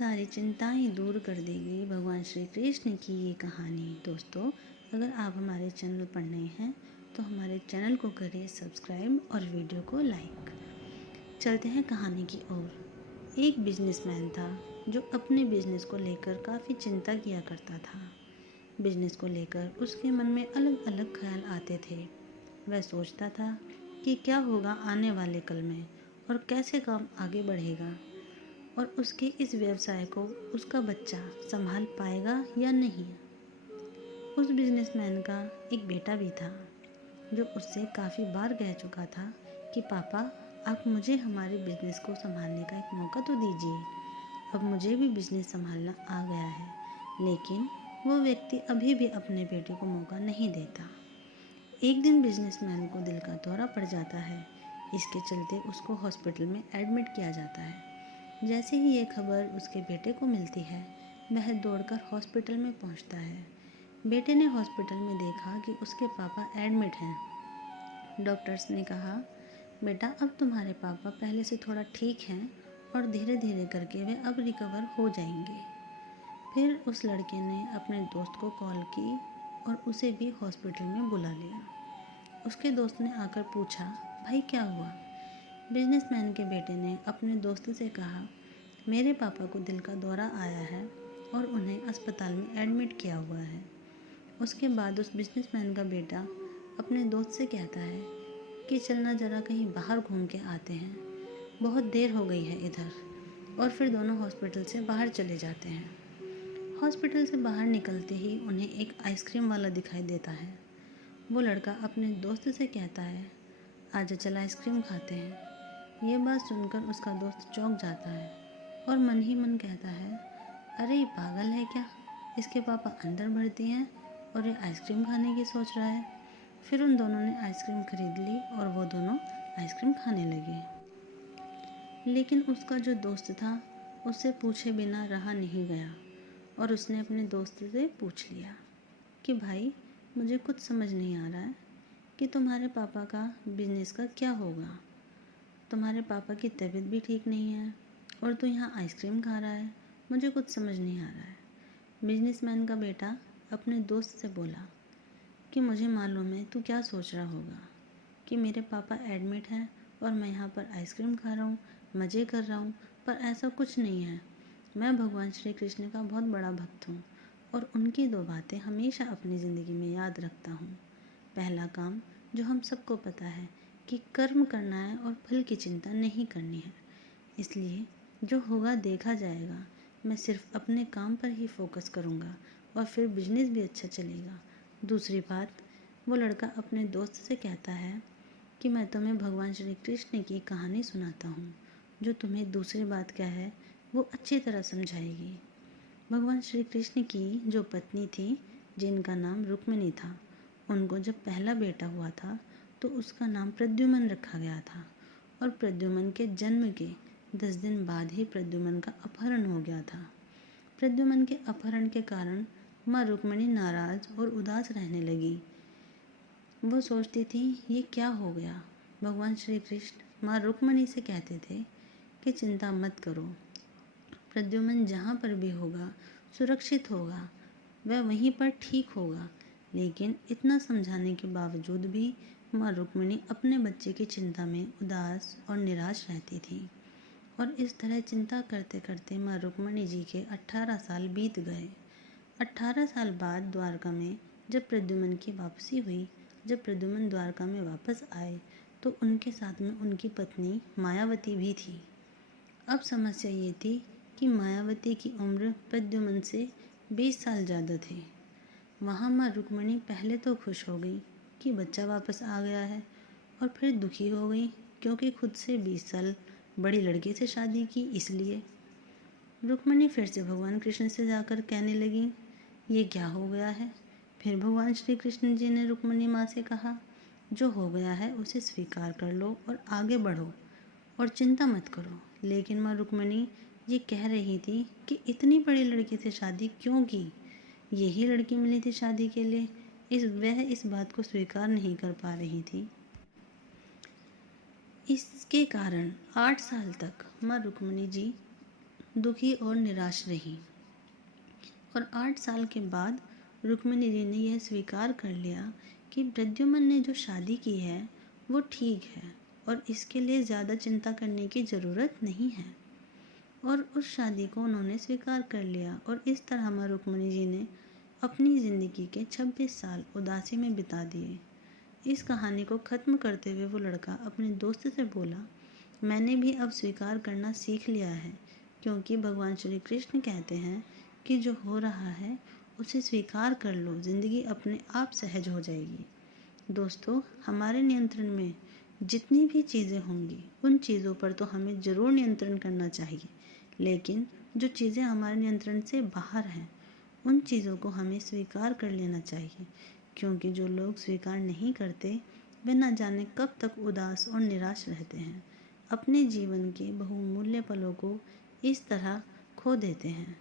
सारी चिंताएं दूर कर देगी भगवान श्री कृष्ण की ये कहानी। दोस्तों, अगर आप हमारे चैनल पर नए हैं तो हमारे चैनल को करें सब्सक्राइब और वीडियो को लाइक। चलते हैं कहानी की ओर। एक बिजनेसमैन था जो अपने बिजनेस को लेकर काफ़ी चिंता किया करता था। बिजनेस को लेकर उसके मन में अलग अलग ख्याल आते थे। वह सोचता था कि क्या होगा आने वाले कल में और कैसे काम आगे बढ़ेगा, और उसके इस व्यवसाय को उसका बच्चा संभाल पाएगा या नहीं। उस बिजनेसमैन का एक बेटा भी था जो उससे काफ़ी बार कह चुका था कि पापा, आप मुझे हमारे बिजनेस को संभालने का एक मौका तो दीजिए। अब मुझे भी बिजनेस संभालना आ गया है। लेकिन वो व्यक्ति अभी भी अपने बेटे को मौका नहीं देता। एक दिन बिजनेसमैन को दिल का दौरा पड़ जाता है। इसके चलते उसको हॉस्पिटल में एडमिट किया जाता है। जैसे ही ये खबर उसके बेटे को मिलती है, वह दौड़कर हॉस्पिटल में पहुंचता है। बेटे ने हॉस्पिटल में देखा कि उसके पापा एडमिट हैं। डॉक्टर्स ने कहा, बेटा, अब तुम्हारे पापा पहले से थोड़ा ठीक हैं और धीरे धीरे करके वे अब रिकवर हो जाएंगे। फिर उस लड़के ने अपने दोस्त को कॉल की और उसे भी हॉस्पिटल में बुला लिया। उसके दोस्त ने आकर पूछा, भाई क्या हुआ? बिजनेसमैन के बेटे ने अपने दोस्त से कहा, मेरे पापा को दिल का दौरा आया है और उन्हें अस्पताल में एडमिट किया हुआ है। उसके बाद उस बिजनेसमैन का बेटा अपने दोस्त से कहता है कि चलना ज़रा कहीं बाहर घूम के आते हैं, बहुत देर हो गई है इधर। और फिर दोनों हॉस्पिटल से बाहर चले जाते हैं। हॉस्पिटल से बाहर निकलते ही उन्हें एक आइसक्रीम वाला दिखाई देता है। वो लड़का अपने दोस्त से कहता है, आजा चल आइसक्रीम खाते हैं। ये बात सुनकर उसका दोस्त चौंक जाता है और मन ही मन कहता है, अरे ये पागल है क्या? इसके पापा अंदर भर्ती हैं और ये आइसक्रीम खाने की सोच रहा है। फिर उन दोनों ने आइसक्रीम खरीद ली और वो दोनों आइसक्रीम खाने लगे। लेकिन उसका जो दोस्त था उससे पूछे बिना रहा नहीं गया और उसने अपने दोस्त से पूछ लिया कि भाई, मुझे कुछ समझ नहीं आ रहा है कि तुम्हारे पापा का बिजनेस का क्या होगा। तुम्हारे पापा की तबीयत भी ठीक नहीं है और तू यहाँ आइसक्रीम खा रहा है, मुझे कुछ समझ नहीं आ रहा है। बिजनेसमैन का बेटा अपने दोस्त से बोला कि मुझे मालूम है तू क्या सोच रहा होगा कि मेरे पापा एडमिट हैं और मैं यहाँ पर आइसक्रीम खा रहा हूँ, मज़े कर रहा हूँ, पर ऐसा कुछ नहीं है। मैं भगवान श्री कृष्ण का बहुत बड़ा भक्त हूँ और उनकी दो बातें हमेशा अपनी ज़िंदगी में याद रखता हूँ। पहला काम, जो हम सबको पता है, कि कर्म करना है और फल की चिंता नहीं करनी है। इसलिए जो होगा देखा जाएगा। मैं सिर्फ अपने काम पर ही फोकस करूँगा और फिर बिजनेस भी अच्छा चलेगा। दूसरी बात, वो लड़का अपने दोस्त से कहता है कि मैं तुम्हें भगवान श्री कृष्ण की कहानी सुनाता हूँ, जो तुम्हें दूसरी बात क्या है वो अच्छी तरह समझाएगी। भगवान श्री कृष्ण की जो पत्नी थी, जिनका नाम रुक्मिणी था, उनको जब पहला बेटा हुआ था तो उसका नाम प्रद्युम्न रखा गया था। और प्रद्युम्न के जन्म के 10 दिन बाद ही प्रद्युम्न का अपहरण हो गया था। प्रद्युम्न के अपहरण के कारण माँ रुक्मिणी नाराज और उदास रहने लगी। वो सोचती थी, ये क्या हो गया। भगवान श्री कृष्ण माँ रुक्मिणी से कहते थे कि चिंता मत करो, प्रद्युम्न जहाँ पर भी होगा सुरक्षित होगा, वह वहीं पर ठीक होगा। लेकिन इतना समझाने के बावजूद भी माँ रुक्मिणी अपने बच्चे की चिंता में उदास और निराश रहती थी। और इस तरह चिंता करते करते माँ रुक्मिणी जी के 18 साल बीत गए। 18 साल बाद द्वारका में जब प्रद्युम्न की वापसी हुई, जब प्रद्युम्न द्वारका में वापस आए तो उनके साथ में उनकी पत्नी मायावती भी थी। अब समस्या ये थी कि मायावती की उम्र प्रद्युम्न से 20 साल ज़्यादा थी। वहाँ माँ रुक्मिणी पहले तो खुश हो गई कि बच्चा वापस आ गया है, और फिर दुखी हो गई क्योंकि खुद से 20 साल बड़ी लड़की से शादी की। इसलिए रुक्मिणी फिर से भगवान कृष्ण से जाकर कहने लगी, ये क्या हो गया है। फिर भगवान श्री कृष्ण जी ने रुक्मिणी माँ से कहा, जो हो गया है उसे स्वीकार कर लो और आगे बढ़ो और चिंता मत करो। लेकिन माँ रुक्मिणी ये कह रही थी कि इतनी बड़ी लड़की से शादी क्यों की, यही लड़की मिली थी शादी के लिए। वह इस बात को स्वीकार नहीं कर पा रही थी। इसके कारण 8 साल तक माँ रुक्मिणी जी दुखी और निराश रही। और 8 साल के बाद रुक्मिणी जी ने यह स्वीकार कर लिया कि प्रद्युम्न ने जो शादी की है वो ठीक है और इसके लिए ज़्यादा चिंता करने की ज़रूरत नहीं है। और उस शादी को उन्होंने स्वीकार कर लिया और इस तरह माँ रुक्मिणी जी ने अपनी ज़िंदगी के 26 साल उदासी में बिता दिए। इस कहानी को ख़त्म करते हुए वो लड़का अपने दोस्त से बोला, मैंने भी अब स्वीकार करना सीख लिया है, क्योंकि भगवान श्री कृष्ण कहते हैं कि जो हो रहा है उसे स्वीकार कर लो, ज़िंदगी अपने आप सहज हो जाएगी। दोस्तों, हमारे नियंत्रण में जितनी भी चीज़ें होंगी उन चीज़ों पर तो हमें ज़रूर नियंत्रण करना चाहिए, लेकिन जो चीज़ें हमारे नियंत्रण से बाहर हैं उन चीज़ों को हमें स्वीकार कर लेना चाहिए, क्योंकि जो लोग स्वीकार नहीं करते वे न जाने कब तक उदास और निराश रहते हैं, अपने जीवन के बहुमूल्य पलों को इस तरह खो देते हैं।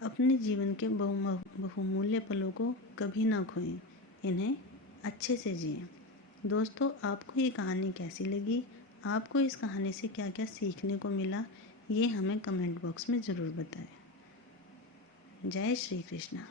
अपने जीवन के बहुमूल्य पलों को कभी ना खोएं, इन्हें अच्छे से जिएं। दोस्तों, आपको ये कहानी कैसी लगी? आपको इस कहानी से क्या क्या सीखने को मिला, ये हमें कमेंट बॉक्स में ज़रूर बताएं। जय श्री कृष्णा।